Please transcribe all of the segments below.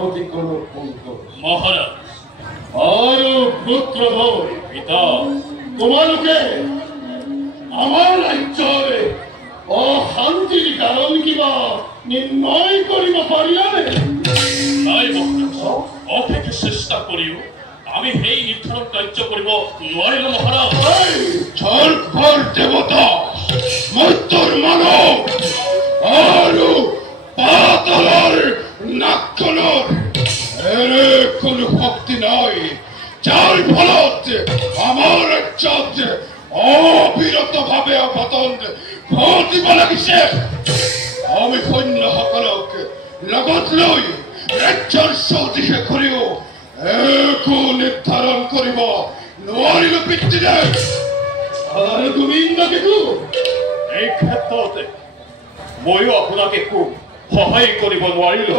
প্ৰতি কোনো সংকোচ মহাৰাজ আৰু পুত্ৰভয় পিতা তোমালোকে আমাৰ ৰাজ্যৰ অশান্তিৰ কাৰণ কিবা নিৰ্ণয় কৰিব পাৰিলানে? নাই মহাৰাজ অশেষ চেষ্টা কৰিও আমি সেই নিৰ্ধাৰণ কাৰ্য কৰিব নোৱাৰিলো মহাৰাজ স্বৰ্গৰ দেৱতা মৰ্ত্যৰ মানৱ আৰু পাতালৰ নাকখনৰ এনে কোনো শক্তি নাই যাৰ ফলত আমাৰ ৰাজ্যত অবিৰতভাৱে অঘটন ঘটিব লাগিছে। আমি সৈন্যসকলক লগত লৈ ৰাজ্যৰ চৌদিশে ঘূৰিও একো নিৰ্ধাৰণ কৰিব নোৱাৰিলো পিতৃদেৱ। আৰু তুমি ইন্দ্ৰকেতু এই ক্ষেত্ৰত ময়ো আপোনাক একো সহায় কৰিব নোৱাৰিলো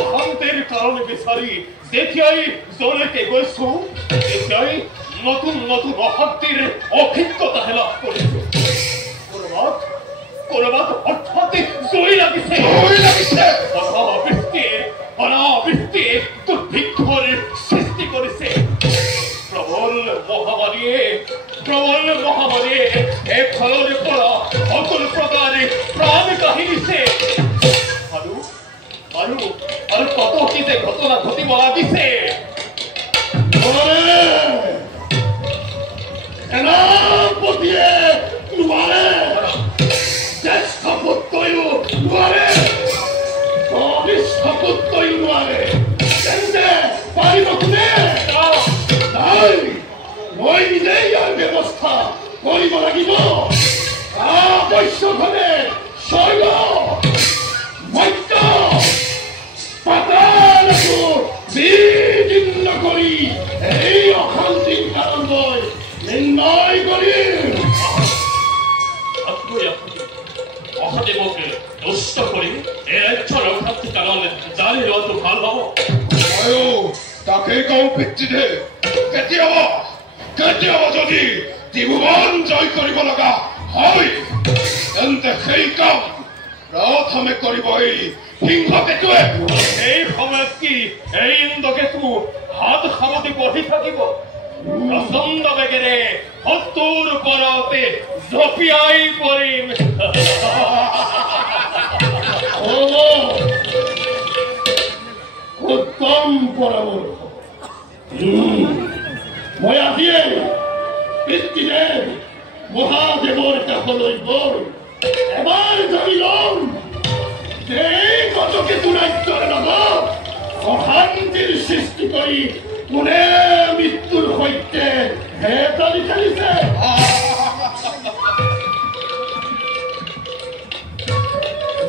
অশান্তিৰ কাৰণ বিচাৰি যেতিয়াই যলৈকে গৈছো তেতিয়াই নতুন নতুন অশান্তিৰ অভিজ্ঞতাহে লাভ কৰিছো। কৰবাত হঠাতে জুই লাগিছে অনাবৃষ্টিয়ে দুৰ্ভিক্ষৰ সৃষ্টি কৰিছে। প্ৰবল মহামাৰীয়ে এফালৰে পৰা সকলো প্ৰকাৰে প্ৰাণ কাঢ়িছে আৰু কত কি যে ঘটনা ঘটিব লাগিছে। সেনাপতিয়ে নোৱাৰে, জ্যেষ্ঠ পুত্ৰয়ো নোৱাৰে, কনিষ্ঠ পুত্ৰয়ো নোৱাৰে, তেন্তে পাৰিব কোনে? মই নিজেই ইয়াৰ ব্যৱস্থা কৰিব লাগিব। আৱশ্যকভাৱে স্বৰ্গ মধ্য পাতালকো বিদীৰ্ণ কৰি এই অশান্তিৰ কাৰণ মই নিৰ্ণয় কৰিম। মহাদেৱক দুষ্ট কৰি এই ৰাজ্যৰ অশান্তি কাৰণ জানি লোৱাটো ভাল হব। ময়ো তাকেই কওঁ পিতৃদেৱ। কেতিয়াবা যদি ত্ৰিভুৱন জয় কৰিব লগা হয় তেন্তে সেই কাম প্ৰথমে কৰিব এই সিংহকেতুৱে। এই সময়ত কি এই ইন্দ্ৰকেতু হাত সাৱটি বহি থাকিব? প্ৰচণ্ড বেগেৰে শত্ৰুৰ ওপৰতে জঁপিয়াই পৰিম। উত্তম পৰামৰ্শ। মই আজিয়ে পিতৃদেৱ মহাদেৱৰ কাষলৈ গৈ এবাৰ জানি ল'ম যে এই গজকেতু ৰাজ্যৰ লগত অশান্তিৰ সৃষ্টি কৰি কোনে মৃত্যুৰ সৈতে হেতালি খেলিছে।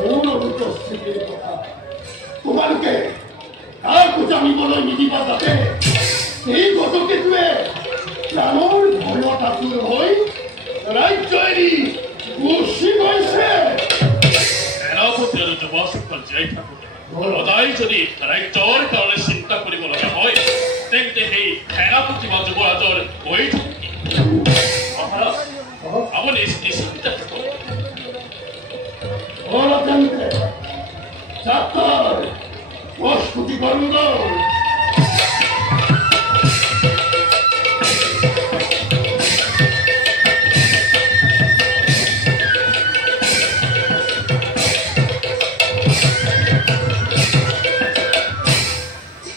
মোৰ অনুপস্থিতিৰ কথা তোমালোকে কাকো জানিবলৈ নিদিবা যাতে এই গজকেতুৱে প্ৰাণৰ ভয়ত আতুৰ হৈ ৰাজ্য এৰি গুচি গৈছে। সেনাপতি আৰু যুৱসকল জীয়াই থাকোঁতে সদায় যদি ৰাজ্যৰ কাৰণে চিন্তা কৰিব লগা হয় তেন্তে সেই সেনাপতি বা যুৱৰাজৰ হৈ থাকে। মহাৰাজ আপুনি নিশ্চিন্ত থাকক।